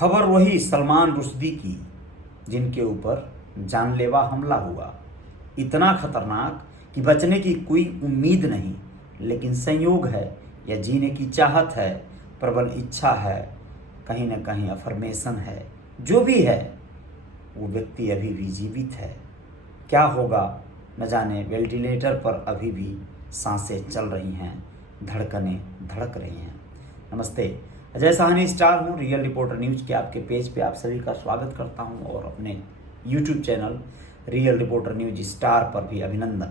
खबर वही सलमान रुश्दी की जिनके ऊपर जानलेवा हमला हुआ। इतना खतरनाक कि बचने की कोई उम्मीद नहीं, लेकिन संयोग है या जीने की चाहत है, प्रबल इच्छा है, कहीं ना कहीं अफर्मेशन है, जो भी है वो व्यक्ति अभी भी जीवित है। क्या होगा न जाने। वेंटिलेटर पर अभी भी सांसें चल रही हैं, धड़कनें धड़क रही हैं। नमस्ते, अजय साहनी स्टार हूँ, रियल रिपोर्टर न्यूज़ के आपके पेज पे आप सभी का स्वागत करता हूँ और अपने YouTube channel real reporter news star पर भी अभिनंदन।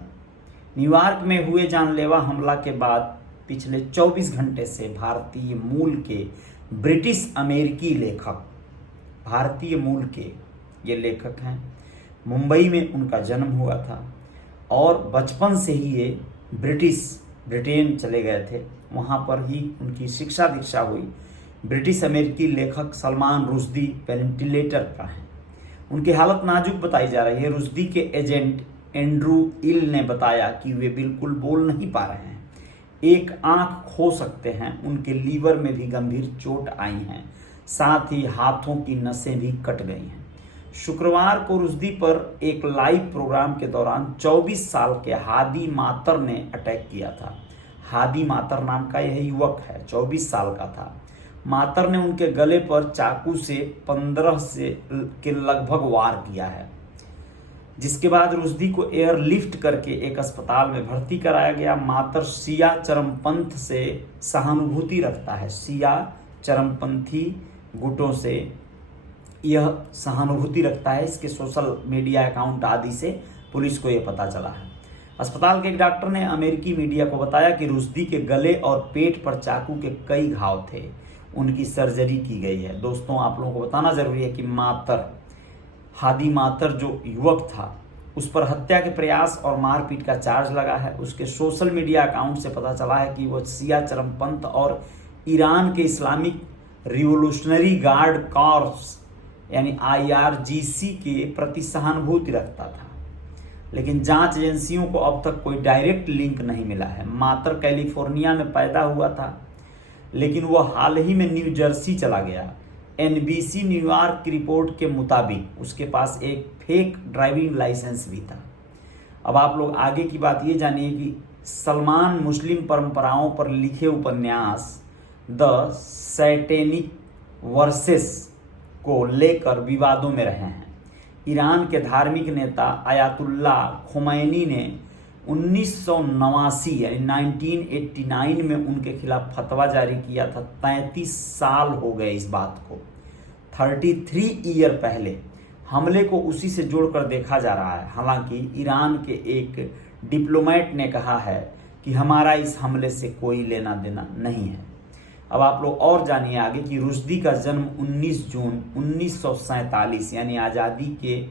न्यूयॉर्क में हुए जानलेवा हमला के बाद पिछले 24 घंटे से भारतीय मूल के ब्रिटिश अमेरिकी लेखक, भारतीय मूल के ये लेखक हैं। मुंबई में उनका जन्म हुआ था और बचपन से ही ये ब्रिटेन चले गए थे, वहाँ पर ही उनकी शिक्षा दीक्षा हुई। ब्रिटिश अमेरिकी लेखक सलमान रुश्दी वेंटिलेटर पर हैं। उनकी हालत नाजुक बताई जा रही है। रुश्दी के एजेंट एंड्रू इल ने बताया कि वे बिल्कुल बोल नहीं पा रहे हैं, एक आंख खो सकते हैं, उनके लीवर में भी गंभीर चोट आई है, साथ ही हाथों की नसें भी कट गई हैं। शुक्रवार को रुश्दी पर एक लाइव प्रोग्राम के दौरान 24 साल के हादी मातर ने अटैक किया था। हादी मातर नाम का यह युवक है, 24 साल का था। मातर ने उनके गले पर चाकू से 15 के लगभग वार किया है, जिसके बाद रुश्दी को एयरलिफ्ट करके एक अस्पताल में भर्ती कराया गया। मातर शिया चरमपंथ से सहानुभूति रखता है, शिया चरमपंथी गुटों से यह सहानुभूति रखता है। इसके सोशल मीडिया अकाउंट आदि से पुलिस को यह पता चला है। अस्पताल के एक डॉक्टर ने अमेरिकी मीडिया को बताया कि रुश्दी के गले और पेट पर चाकू के कई घाव थे, उनकी सर्जरी की गई है। दोस्तों, आप लोगों को बताना जरूरी है कि हादी मातर जो युवक था उस पर हत्या के प्रयास और मारपीट का चार्ज लगा है। उसके सोशल मीडिया अकाउंट से पता चला है कि वह शिया चरमपंथ और ईरान के इस्लामिक रिवोल्यूशनरी गार्ड कॉर्प्स यानी IRGC के प्रति सहानुभूति रखता था, लेकिन जांच एजेंसियों को अब तक कोई डायरेक्ट लिंक नहीं मिला है। मातर कैलिफोर्निया में पैदा हुआ था, लेकिन वह हाल ही में न्यू जर्सी चला गया। NBC न्यूयॉर्क की रिपोर्ट के मुताबिक उसके पास एक फेक ड्राइविंग लाइसेंस भी था। अब आप लोग आगे की बात ये जानिए कि सलमान मुस्लिम परंपराओं पर लिखे उपन्यास द सैटेनिक वर्सेस को लेकर विवादों में रहे हैं। ईरान के धार्मिक नेता आयतुल्ला खोमैनी ने 1989 यानी 1989 में उनके खिलाफ फतवा जारी किया था। 33 साल हो गए इस बात को, 33 ईयर पहले हमले को उसी से जोड़कर देखा जा रहा है। हालांकि ईरान के एक डिप्लोमेट ने कहा है कि हमारा इस हमले से कोई लेना देना नहीं है। अब आप लोग और जानिए आगे कि रुश्दी का जन्म 19 जून 1947 यानी आज़ादी के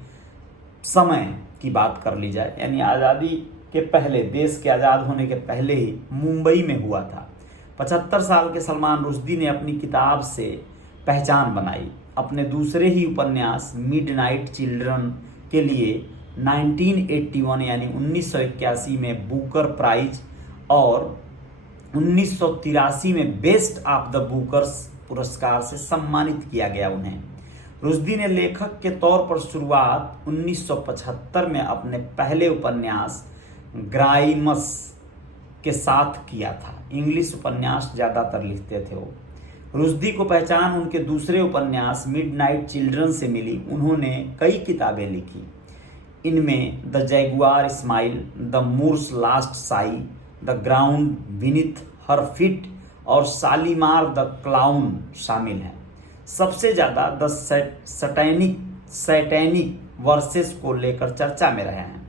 समय की बात कर ली जाए, यानी आज़ादी के पहले, देश के आज़ाद होने के पहले ही मुंबई में हुआ था। 75 साल के सलमान रुश्दी ने अपनी किताब से पहचान बनाई। अपने दूसरे ही उपन्यास मिडनाइट चिल्ड्रन के लिए 1981 यानी 1981 में बुकर प्राइज और 1983 में बेस्ट ऑफ द बुकर्स पुरस्कार से सम्मानित किया गया उन्हें। रुश्दी ने लेखक के तौर पर शुरुआत 1975 में अपने पहले उपन्यास ग्राइमस के साथ किया था। इंग्लिश उपन्यास ज़्यादातर लिखते थे वो। रुश्दी को पहचान उनके दूसरे उपन्यास मिडनाइट चिल्ड्रन से मिली। उन्होंने कई किताबें लिखी, इनमें the jaguar smile, the Moor's last sigh, the ground beneath her feet और शालीमार द क्लाउन शामिल हैं। सबसे ज़्यादा द सैटेनिक वर्सेस को लेकर चर्चा में रहे हैं।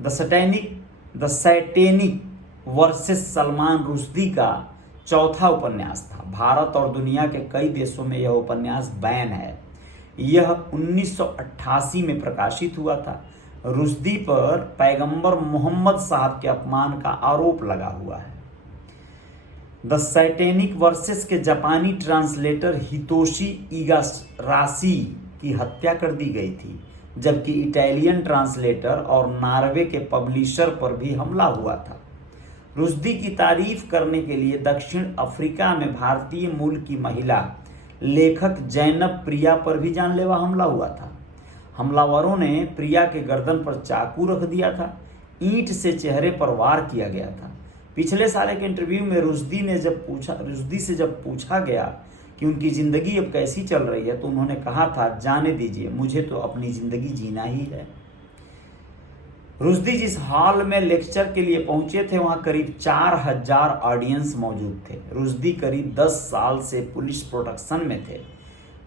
The satanic versus Salman Rushdie का चौथा उपन्यास था। भारत और दुनिया के कई देशों में यह उपन्यास बैन है। यह 1988 में प्रकाशित हुआ था। रुश्दी पर पैगंबर मोहम्मद साहब के अपमान का आरोप लगा हुआ है। द सैटेनिक वर्सेस के जापानी ट्रांसलेटर हितोशी इगाराशी की हत्या कर दी गई थी, जबकि इटालियन ट्रांसलेटर और नॉर्वे के पब्लिशर पर भी हमला हुआ था। रुश्दी की तारीफ करने के लिए दक्षिण अफ्रीका में भारतीय मूल की महिला लेखक जैनब प्रिया पर भी जानलेवा हमला हुआ था। हमलावरों ने प्रिया के गर्दन पर चाकू रख दिया था, ईंट से चेहरे पर वार किया गया था। पिछले साल एक इंटरव्यू में रुश्दी से जब पूछा गया कि उनकी ज़िंदगी अब कैसी चल रही है, तो उन्होंने कहा था, जाने दीजिए, मुझे तो अपनी ज़िंदगी जीना ही है। रुश्दी जिस हॉल में लेक्चर के लिए पहुंचे थे, वहां करीब 4000 ऑडियंस मौजूद थे। रुश्दी करीब 10 साल से पुलिस प्रोटेक्शन में थे।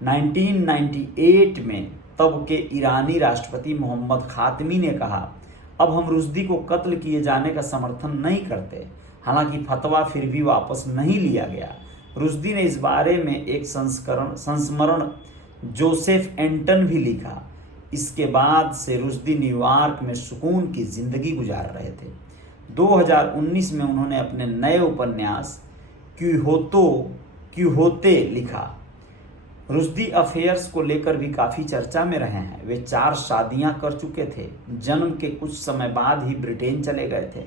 1998 में तब के ईरानी राष्ट्रपति मोहम्मद खातमी ने कहा, अब हम रुश्दी को कत्ल किए जाने का समर्थन नहीं करते। हालांकि फतवा फिर भी वापस नहीं लिया गया। रुश्दी ने इस बारे में एक संस्मरण जोसेफ एंटन भी लिखा। इसके बाद से रुश्दी न्यूयॉर्क में सुकून की जिंदगी गुजार रहे थे। 2019 में उन्होंने अपने नए उपन्यास क्विहोते लिखा। रुश्दी अफेयर्स को लेकर भी काफ़ी चर्चा में रहे हैं। वे 4 शादियां कर चुके थे। जन्म के कुछ समय बाद ही ब्रिटेन चले गए थे।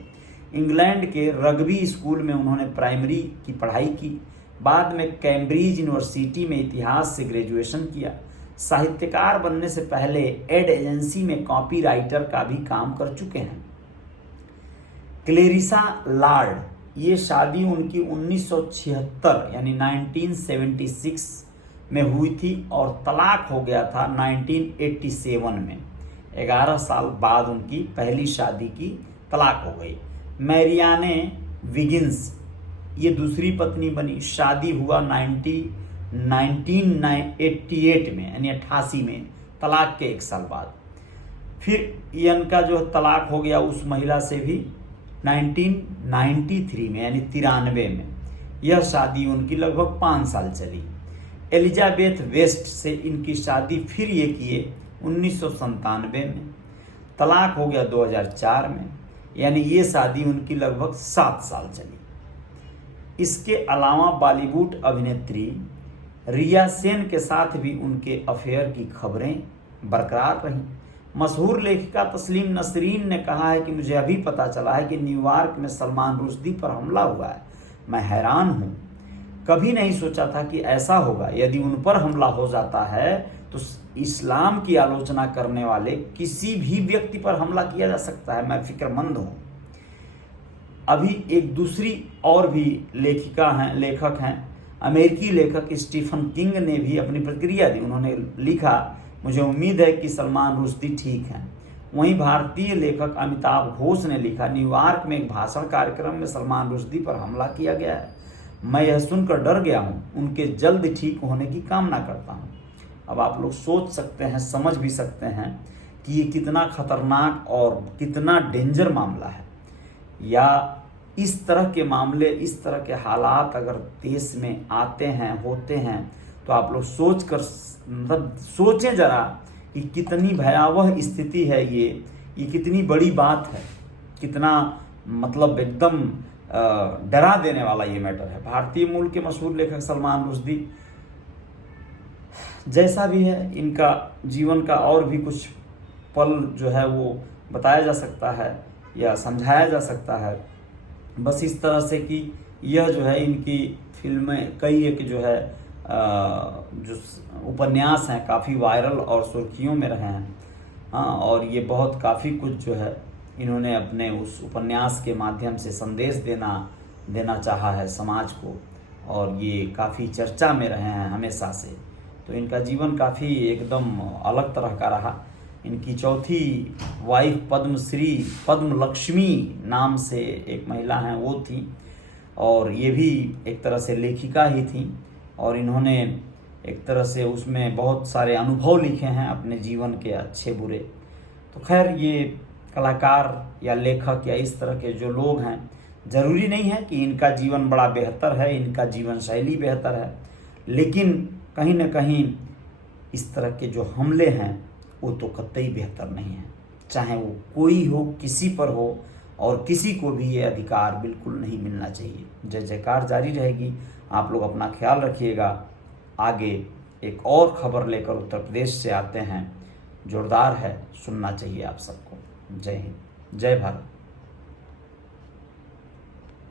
इंग्लैंड के रग्बी स्कूल में उन्होंने प्राइमरी की पढ़ाई की। बाद में कैम्ब्रिज यूनिवर्सिटी में इतिहास से ग्रेजुएशन किया। साहित्यकार बनने से पहले एड एजेंसी में कॉपी राइटर का भी काम कर चुके हैं। क्लेरिसा लॉर्ड, ये शादी उनकी 1976 यानी 1976 में हुई थी और तलाक हो गया था 1987 में। 11 साल बाद उनकी पहली शादी की तलाक हो गई। मैरियाने विगिंस, ये दूसरी पत्नी बनी। शादी हुआ 1988 में यानी 88 में, तलाक के 1 साल बाद। फिर इनका जो तलाक हो गया उस महिला से भी 1993 में यानी 93 में। यह शादी उनकी लगभग 5 साल चली। एलिजाबेथ वेस्ट से इनकी शादी फिर ये किए 1997 में। तलाक हो गया 2004 में, यानी ये शादी उनकी लगभग 7 साल चली। इसके अलावा बॉलीवुड अभिनेत्री रिया सेन के साथ भी उनके अफेयर की खबरें बरकरार रहीं। मशहूर लेखिका तस्लीम नसरीन ने कहा है कि मुझे अभी पता चला है कि न्यूयॉर्क में सलमान रुश्दी पर हमला हुआ है। मैं हैरान हूँ, कभी नहीं सोचा था कि ऐसा होगा। यदि उन पर हमला हो जाता है तो इस्लाम की आलोचना करने वाले किसी भी व्यक्ति पर हमला किया जा सकता है। मैं फिक्रमंद हूँ। अभी एक दूसरी और भी लेखक हैं, अमेरिकी लेखक स्टीफन किंग ने भी अपनी प्रतिक्रिया दी। उन्होंने लिखा, मुझे उम्मीद है कि सलमान रुश्दी ठीक हैं। वहीं भारतीय लेखक अमिताभ घोष ने लिखा, न्यूयॉर्क में एक भाषण कार्यक्रम में सलमान रुश्दी पर हमला किया गया है। मैं यह सुनकर डर गया हूँ। उनके जल्द ठीक होने की कामना करता हूँ। अब आप लोग सोच सकते हैं, समझ भी सकते हैं कि ये कितना खतरनाक और कितना डेंजर मामला है। या इस तरह के मामले, इस तरह के हालात अगर देश में आते हैं, होते हैं, तो आप लोग सोचें जरा कि कितनी भयावह स्थिति है ये कितनी बड़ी बात है, कितना मतलब एकदम डरा देने वाला ये मैटर है। भारतीय मूल के मशहूर लेखक सलमान रुश्दी, जैसा भी है, इनका जीवन का और भी कुछ पल जो है वो बताया जा सकता है या समझाया जा सकता है। बस इस तरह से कि यह जो है इनकी फिल्में, कई एक जो है जो उपन्यास हैं काफ़ी वायरल और सुर्खियों में रहे हैं। हाँ, और ये बहुत काफ़ी कुछ जो है इन्होंने अपने उस उपन्यास के माध्यम से संदेश देना चाहा है समाज को, और ये काफ़ी चर्चा में रहे हैं हमेशा से। तो इनका जीवन काफ़ी एकदम अलग तरह का रहा। इनकी चौथी वाइफ पद्म लक्ष्मी नाम से एक महिला हैं, वो थी, और ये भी एक तरह से लेखिका ही थी। और इन्होंने एक तरह से उसमें बहुत सारे अनुभव लिखे हैं अपने जीवन के, अच्छे बुरे। तो खैर, ये कलाकार या लेखक या इस तरह के जो लोग हैं, ज़रूरी नहीं है कि इनका जीवन बड़ा बेहतर है, इनका जीवन शैली बेहतर है, लेकिन कहीं ना कहीं इस तरह के जो हमले हैं वो तो कतई बेहतर नहीं है। चाहे वो कोई हो, किसी पर हो, और किसी को भी ये अधिकार बिल्कुल नहीं मिलना चाहिए। जय जयकार जारी रहेगी। आप लोग अपना ख्याल रखिएगा। आगे एक और खबर लेकर उत्तर प्रदेश से आते हैं, जोरदार है, सुनना चाहिए आप सबको। जय हिंद, जय भारत।